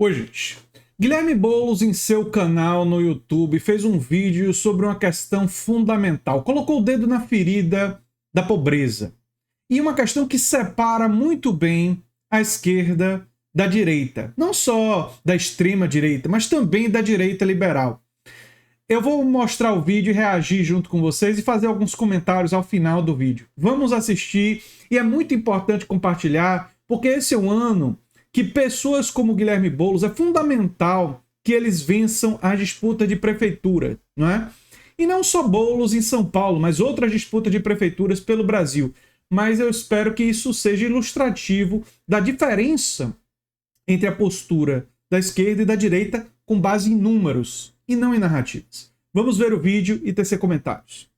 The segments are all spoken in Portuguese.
Oi, gente. Guilherme Boulos, em seu canal no YouTube, fez um vídeo sobre uma questão fundamental. Colocou o dedo na ferida da pobreza. E uma questão que separa muito bem a esquerda da direita. Não só da extrema direita, mas também da direita liberal. Eu vou mostrar o vídeo e reagir junto com vocês e fazer alguns comentários ao final do vídeo. Vamos assistir, e é muito importante compartilhar, porque esse é um ano que pessoas como Guilherme Boulos, é fundamental que eles vençam a disputa de prefeitura, não é? E não só Boulos em São Paulo, mas outras disputas de prefeituras pelo Brasil. Mas eu espero que isso seja ilustrativo da diferença entre a postura da esquerda e da direita com base em números e não em narrativas. Vamos ver o vídeo e tecer comentários.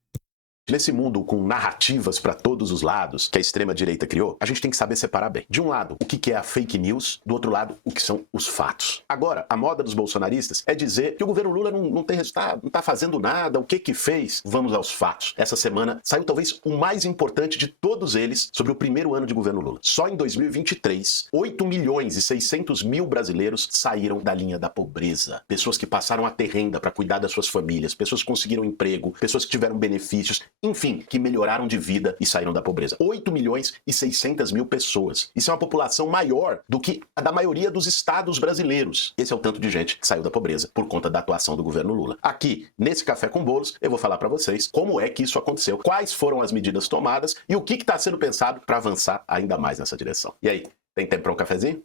Nesse mundo com narrativas para todos os lados que a extrema-direita criou, a gente tem que saber separar bem. De um lado, o que é a fake news, do outro lado, o que são os fatos. Agora, a moda dos bolsonaristas é dizer que o governo Lula não tem resultado, não está fazendo nada, o que fez? Vamos aos fatos. Essa semana saiu talvez o mais importante de todos eles sobre o primeiro ano de governo Lula. Só em 2023, 8.600.000 brasileiros saíram da linha da pobreza. Pessoas que passaram a ter renda para cuidar das suas famílias, pessoas que conseguiram emprego, pessoas que tiveram benefícios, enfim, que melhoraram de vida e saíram da pobreza. 8.600.000 pessoas. Isso é uma população maior do que a da maioria dos estados brasileiros. Esse é o tanto de gente que saiu da pobreza por conta da atuação do governo Lula. Aqui, nesse Café com Boulos, eu vou falar para vocês como é que isso aconteceu, quais foram as medidas tomadas e o que está sendo pensado para avançar ainda mais nessa direção. E aí, tem tempo para um cafezinho?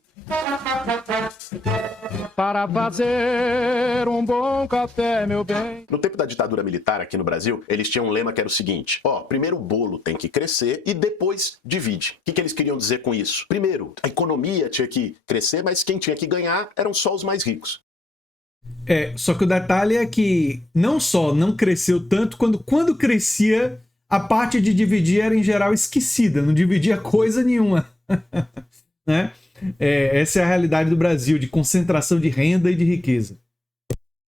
Para fazer um bom café, meu bem. No tempo da ditadura militar aqui no Brasil, eles tinham um lema que era o seguinte: primeiro o bolo tem que crescer e depois divide. O que eles queriam dizer com isso? Primeiro, a economia tinha que crescer, mas quem tinha que ganhar eram só os mais ricos. Só que o detalhe é que não só não cresceu tanto, quando crescia, a parte de dividir era em geral esquecida, não dividia coisa nenhuma. Né? Essa é a realidade do Brasil, de concentração de renda e de riqueza.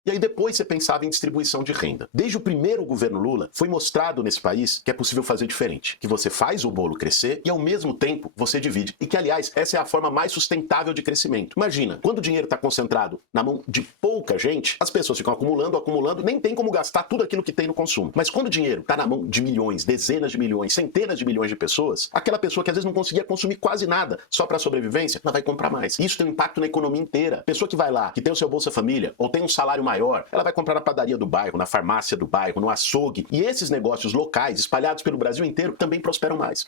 E aí depois você pensava em distribuição de renda. Desde o primeiro governo Lula, foi mostrado nesse país que é possível fazer diferente. Que você faz o bolo crescer e ao mesmo tempo você divide. E que, aliás, essa é a forma mais sustentável de crescimento. Imagina, quando o dinheiro está concentrado na mão de pouca gente, as pessoas ficam acumulando, nem tem como gastar tudo aquilo que tem no consumo. Mas quando o dinheiro está na mão de milhões, dezenas de milhões, centenas de milhões de pessoas, aquela pessoa que às vezes não conseguia consumir quase nada só para sobrevivência, ela vai comprar mais. Isso tem um impacto na economia inteira. A pessoa que vai lá, que tem o seu Bolsa Família, ou tem um salário maior, ela vai comprar na padaria do bairro, na farmácia do bairro, no açougue. E esses negócios locais, espalhados pelo Brasil inteiro, também prosperam mais.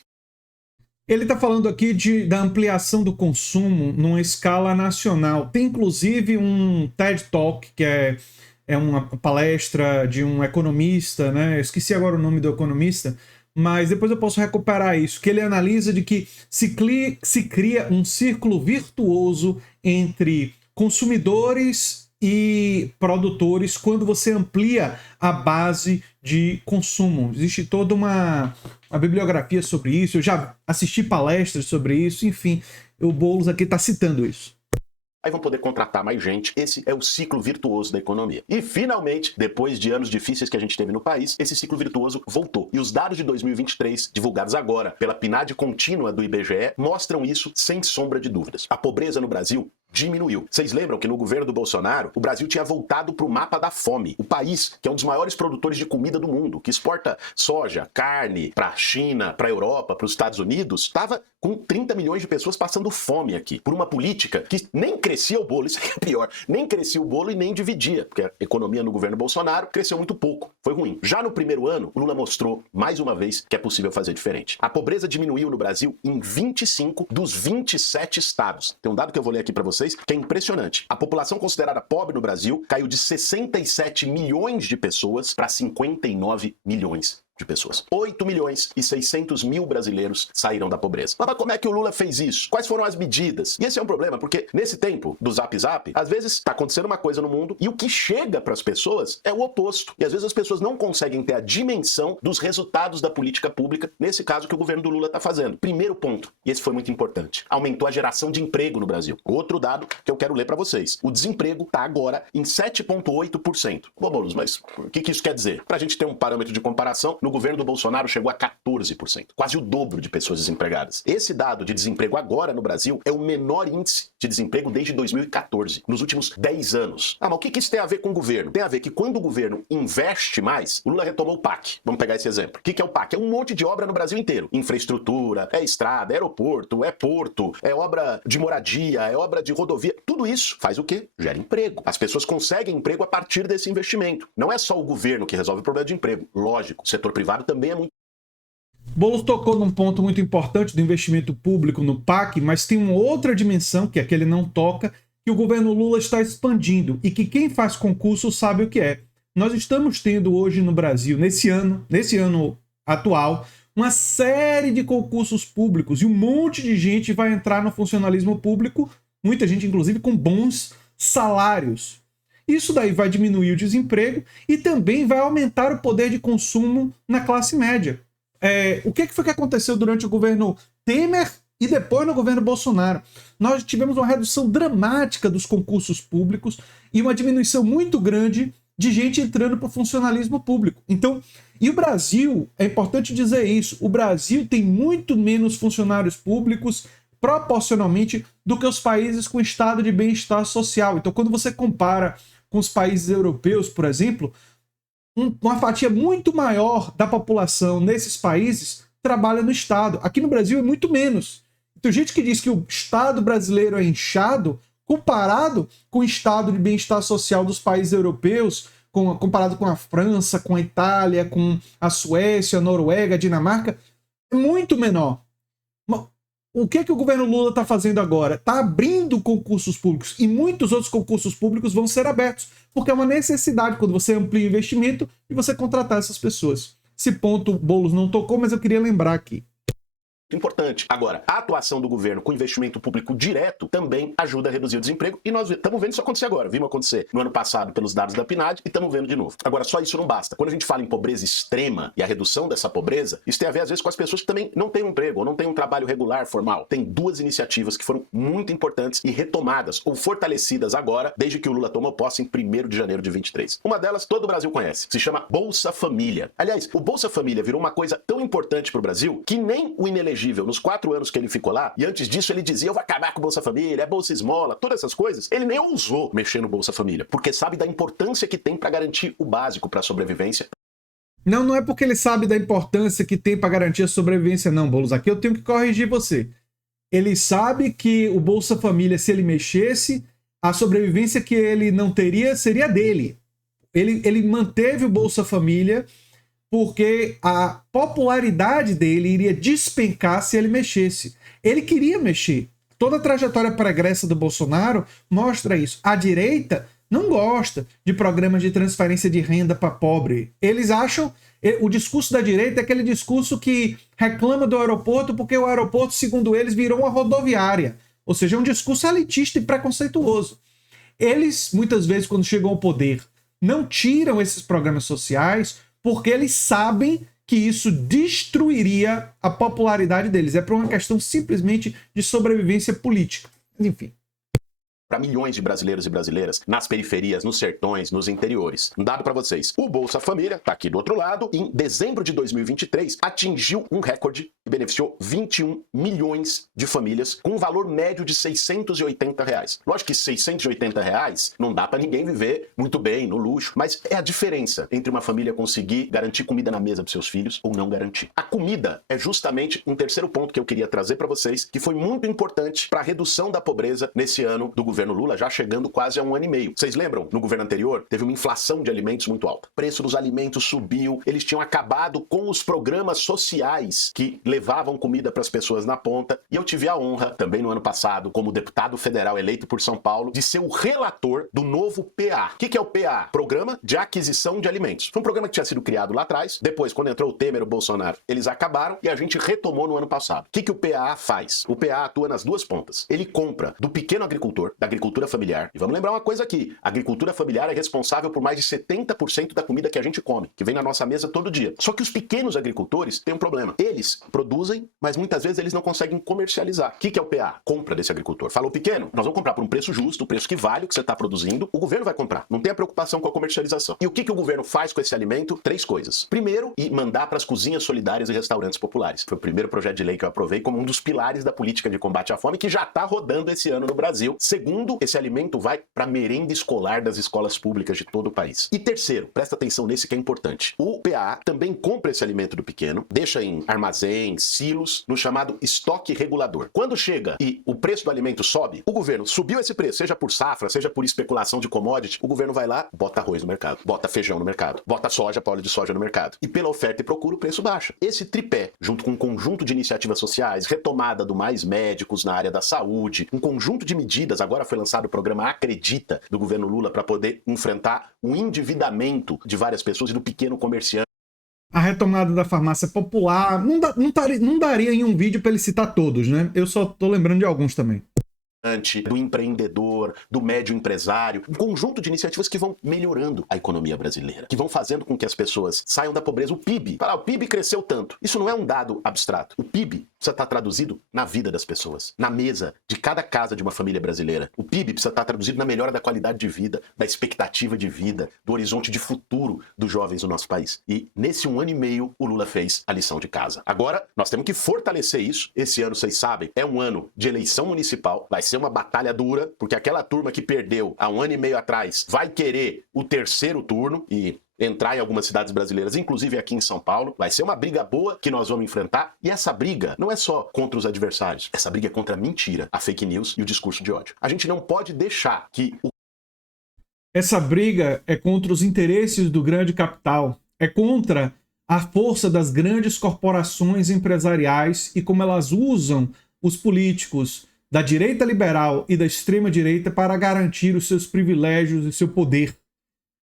Ele está falando aqui da ampliação do consumo numa escala nacional. Tem inclusive um TED Talk, que é uma palestra de um economista, né? Eu esqueci agora o nome do economista, mas depois eu posso recuperar isso, que ele analisa de que se cria um círculo virtuoso entre consumidores e produtores quando você amplia a base de consumo. Existe toda uma bibliografia sobre isso, eu já assisti palestras sobre isso, enfim, o Boulos aqui está citando isso. Aí vão poder contratar mais gente. Esse é o ciclo virtuoso da economia. E, finalmente, depois de anos difíceis que a gente teve no país, esse ciclo virtuoso voltou. E os dados de 2023, divulgados agora pela PNAD contínua do IBGE, mostram isso sem sombra de dúvidas. A pobreza no Brasil diminuiu. Vocês lembram que no governo do Bolsonaro, o Brasil tinha voltado para o mapa da fome. O país, que é um dos maiores produtores de comida do mundo, que exporta soja, carne para a China, para a Europa, para os Estados Unidos, estava com 30 milhões de pessoas passando fome aqui, por uma política que nem crescia o bolo, isso é pior, nem crescia o bolo e nem dividia, porque a economia no governo Bolsonaro cresceu muito pouco, foi ruim. Já no primeiro ano, o Lula mostrou, mais uma vez, que é possível fazer diferente. A pobreza diminuiu no Brasil em 25 dos 27 estados. Tem um dado que eu vou ler aqui para vocês, que é impressionante. A população considerada pobre no Brasil caiu de 67 milhões de pessoas para 59 milhões de pessoas. 8.600.000 brasileiros saíram da pobreza. Mas como é que o Lula fez isso? Quais foram as medidas? E esse é um problema, porque nesse tempo do Zap Zap, às vezes está acontecendo uma coisa no mundo e o que chega para as pessoas é o oposto. E às vezes as pessoas não conseguem ter a dimensão dos resultados da política pública, nesse caso que o governo do Lula está fazendo. Primeiro ponto, e esse foi muito importante, aumentou a geração de emprego no Brasil. Outro dado que eu quero ler para vocês. O desemprego está agora em 7,8%. Bom, Boulos, mas o que isso quer dizer? Para a gente ter um parâmetro de comparação, no governo do Bolsonaro chegou a 14%, quase o dobro de pessoas desempregadas. Esse dado de desemprego agora no Brasil é o menor índice de desemprego desde 2014, nos últimos 10 anos. Ah, mas o que isso tem a ver com o governo? Tem a ver que quando o governo investe mais, o Lula retomou o PAC. Vamos pegar esse exemplo. O que é o PAC? É um monte de obra no Brasil inteiro. Infraestrutura, é estrada, é aeroporto, é porto, é obra de moradia, é obra de rodovia. Tudo isso faz o quê? Gera emprego. As pessoas conseguem emprego a partir desse investimento. Não é só o governo que resolve o problema de emprego. Lógico, o setor privado também é muito. Boulos tocou num ponto muito importante do investimento público no PAC, mas tem uma outra dimensão, que é que ele não toca, que o governo Lula está expandindo e que quem faz concurso sabe o que é. Nós estamos tendo hoje no Brasil, nesse ano atual, uma série de concursos públicos e um monte de gente vai entrar no funcionalismo público, muita gente inclusive com bons salários. Isso daí vai diminuir o desemprego e também vai aumentar o poder de consumo na classe média. O que foi que aconteceu durante o governo Temer e depois no governo Bolsonaro? Nós tivemos uma redução dramática dos concursos públicos e uma diminuição muito grande de gente entrando para o funcionalismo público. Então, e o Brasil, é importante dizer isso, o Brasil tem muito menos funcionários públicos proporcionalmente do que os países com estado de bem-estar social. Então, quando você compara com os países europeus, por exemplo, uma fatia muito maior da população nesses países trabalha no Estado. Aqui no Brasil é muito menos. Tem gente que diz que o Estado brasileiro é inchado comparado com o estado de bem-estar social dos países europeus, comparado com a França, com a Itália, com a Suécia, a Noruega, a Dinamarca, é muito menor. O que o governo Lula está fazendo agora? Está abrindo concursos públicos e muitos outros concursos públicos vão ser abertos, porque é uma necessidade quando você amplia o investimento e você contratar essas pessoas. Esse ponto o Boulos não tocou, mas eu queria lembrar aqui. Importante. Agora, a atuação do governo com investimento público direto também ajuda a reduzir o desemprego e nós estamos vendo isso acontecer agora. Vimos acontecer no ano passado pelos dados da PNAD e estamos vendo de novo. Agora, só isso não basta. Quando a gente fala em pobreza extrema e a redução dessa pobreza, isso tem a ver às vezes com as pessoas que também não têm um emprego ou não têm um trabalho regular, formal. Tem duas iniciativas que foram muito importantes e retomadas ou fortalecidas agora, desde que o Lula tomou posse em 1º de janeiro de 23. Uma delas todo o Brasil conhece. Se chama Bolsa Família. Aliás, o Bolsa Família virou uma coisa tão importante para o Brasil que nem o inelegível nos 4 anos que ele ficou lá, e antes disso ele dizia, eu vou acabar com o Bolsa Família, é Bolsa Esmola, todas essas coisas, ele nem ousou mexer no Bolsa Família, porque sabe da importância que tem para garantir o básico para a sobrevivência. Não é porque ele sabe da importância que tem para garantir a sobrevivência não, Boulos. Aqui eu tenho que corrigir você. Ele sabe que o Bolsa Família, se ele mexesse, a sobrevivência que ele não teria seria dele. Ele manteve o Bolsa Família porque a popularidade dele iria despencar se ele mexesse. Ele queria mexer. Toda a trajetória pregressa do Bolsonaro mostra isso. A direita não gosta de programas de transferência de renda para pobre. Eles acham... O discurso da direita é aquele discurso que reclama do aeroporto porque o aeroporto, segundo eles, virou uma rodoviária. Ou seja, é um discurso elitista e preconceituoso. Eles, muitas vezes, quando chegam ao poder, não tiram esses programas sociais porque eles sabem que isso destruiria a popularidade deles. É por uma questão simplesmente de sobrevivência política. Enfim. Para milhões de brasileiros e brasileiras nas periferias, nos sertões, nos interiores. Um dado para vocês. O Bolsa Família, tá aqui do outro lado, em dezembro de 2023, atingiu um recorde e beneficiou 21 milhões de famílias com um valor médio de R$680. Lógico que R$680 não dá para ninguém viver muito bem, no luxo, mas é a diferença entre uma família conseguir garantir comida na mesa dos seus filhos ou não garantir. A comida é justamente um terceiro ponto que eu queria trazer para vocês, que foi muito importante para a redução da pobreza nesse ano do governo Lula, já chegando quase a 1 ano e meio. Vocês lembram? No governo anterior, teve uma inflação de alimentos muito alta. O preço dos alimentos subiu, eles tinham acabado com os programas sociais que levavam comida para as pessoas na ponta, e eu tive a honra, também no ano passado, como deputado federal eleito por São Paulo, de ser o relator do novo PA. O que é o PA? Programa de Aquisição de Alimentos. Foi um programa que tinha sido criado lá atrás, depois, quando entrou o Temer e o Bolsonaro, eles acabaram e a gente retomou no ano passado. O que o PA faz? O PA atua nas duas pontas. Ele compra do pequeno agricultor, da agricultura familiar. E vamos lembrar uma coisa aqui, a agricultura familiar é responsável por mais de 70% da comida que a gente come, que vem na nossa mesa todo dia. Só que os pequenos agricultores têm um problema. Eles produzem, mas muitas vezes eles não conseguem comercializar. O que é o PA? Compra desse agricultor. Falou pequeno, nós vamos comprar por um preço justo, o preço que vale o que você está produzindo, o governo vai comprar. Não tem a preocupação com a comercialização. E o que o governo faz com esse alimento? 3 coisas. Primeiro, mandar para as cozinhas solidárias e restaurantes populares. Foi o primeiro projeto de lei que eu aprovei como um dos pilares da política de combate à fome, que já está rodando esse ano no Brasil. Segundo, esse alimento vai para a merenda escolar das escolas públicas de todo o país. E terceiro, presta atenção nesse que é importante. O PA também compra esse alimento do pequeno, deixa em armazéns, silos, no chamado estoque regulador. Quando chega e o preço do alimento sobe, o governo subiu esse preço, seja por safra, seja por especulação de commodity, o governo vai lá, bota arroz no mercado, bota feijão no mercado, bota soja, óleo de soja no mercado. E pela oferta e procura, o preço baixa. Esse tripé, junto com um conjunto de iniciativas sociais, retomada do Mais Médicos na área da saúde, um conjunto de medidas, agora foi lançado o programa Acredita, do governo Lula, para poder enfrentar o endividamento de várias pessoas e do pequeno comerciante. A retomada da farmácia popular, não daria em um vídeo para ele citar todos, né? Eu só tô lembrando de alguns também. Do empreendedor, do médio empresário, um conjunto de iniciativas que vão melhorando a economia brasileira, que vão fazendo com que as pessoas saiam da pobreza. O PIB, o PIB cresceu tanto. Isso não é um dado abstrato. O PIB precisa estar traduzido na vida das pessoas, na mesa de cada casa de uma família brasileira. O PIB precisa estar traduzido na melhora da qualidade de vida, da expectativa de vida, do horizonte de futuro dos jovens do nosso país. E nesse 1 ano e meio, o Lula fez a lição de casa. Agora, nós temos que fortalecer isso. Esse ano, vocês sabem, é um ano de eleição municipal, vai ser uma batalha dura, porque aquela turma que perdeu há 1 ano e meio atrás vai querer o 3º turno e entrar em algumas cidades brasileiras, inclusive aqui em São Paulo. Vai ser uma briga boa que nós vamos enfrentar. E essa briga não é só contra os adversários. Essa briga é contra a mentira, a fake news e o discurso de ódio. A gente não pode deixar que Essa briga é contra os interesses do grande capital. É contra a força das grandes corporações empresariais e como elas usam os políticos da direita liberal e da extrema direita para garantir os seus privilégios e seu poder.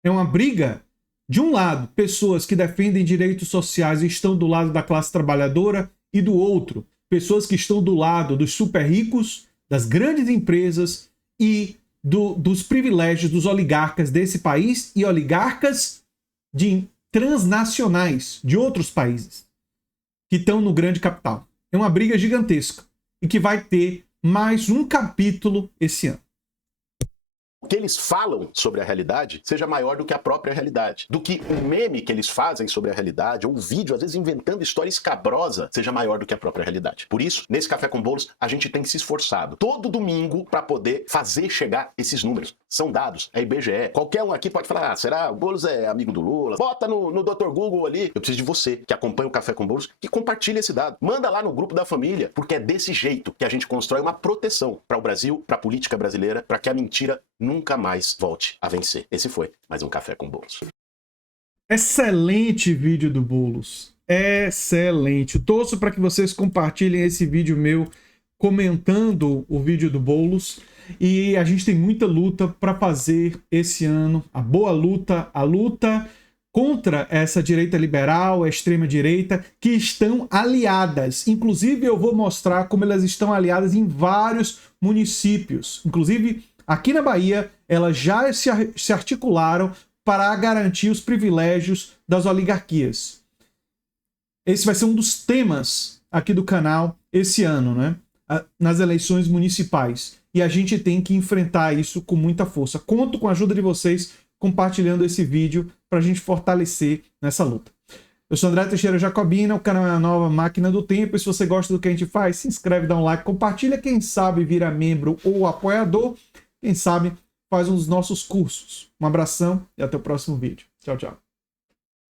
É uma briga, de um lado, pessoas que defendem direitos sociais e estão do lado da classe trabalhadora, e do outro, pessoas que estão do lado dos super ricos, das grandes empresas e dos privilégios dos oligarcas desse país e oligarcas transnacionais de outros países que estão no grande capital. É uma briga gigantesca e que vai ter mais um capítulo esse ano. O que eles falam sobre a realidade seja maior do que a própria realidade. Do que o meme que eles fazem sobre a realidade, ou o vídeo, às vezes inventando história escabrosa, seja maior do que a própria realidade. Por isso, nesse Café com Bolos, a gente tem se esforçado todo domingo para poder fazer chegar esses números. São dados, é IBGE. Qualquer um aqui pode falar, será o Bolos é amigo do Lula? Bota no Dr. Google ali. Eu preciso de você, que acompanha o Café com Bolos, que compartilha esse dado. Manda lá no grupo da família, porque é desse jeito que a gente constrói uma proteção para o Brasil, para a política brasileira, para que a mentira nunca mais volte a vencer. Esse foi mais um Café com Bolos. Excelente vídeo do Bolos. Excelente. Torço para que vocês compartilhem esse vídeo meu comentando o vídeo do Bolos. E a gente tem muita luta para fazer esse ano. A boa luta, a luta contra essa direita liberal, a extrema direita, que estão aliadas. Inclusive, eu vou mostrar como elas estão aliadas em vários municípios. Inclusive, aqui na Bahia, elas já se articularam para garantir os privilégios das oligarquias. Esse vai ser um dos temas aqui do canal esse ano, né? Nas eleições municipais. E a gente tem que enfrentar isso com muita força. Conto com a ajuda de vocês compartilhando esse vídeo para a gente fortalecer nessa luta. Eu sou André Teixeira Jacobina, o canal é a Nova Máquina do Tempo. E se você gosta do que a gente faz, se inscreve, dá um like, compartilha. Quem sabe vira membro ou apoiador. Quem sabe faz um dos nossos cursos. Um abração e até o próximo vídeo. Tchau, tchau.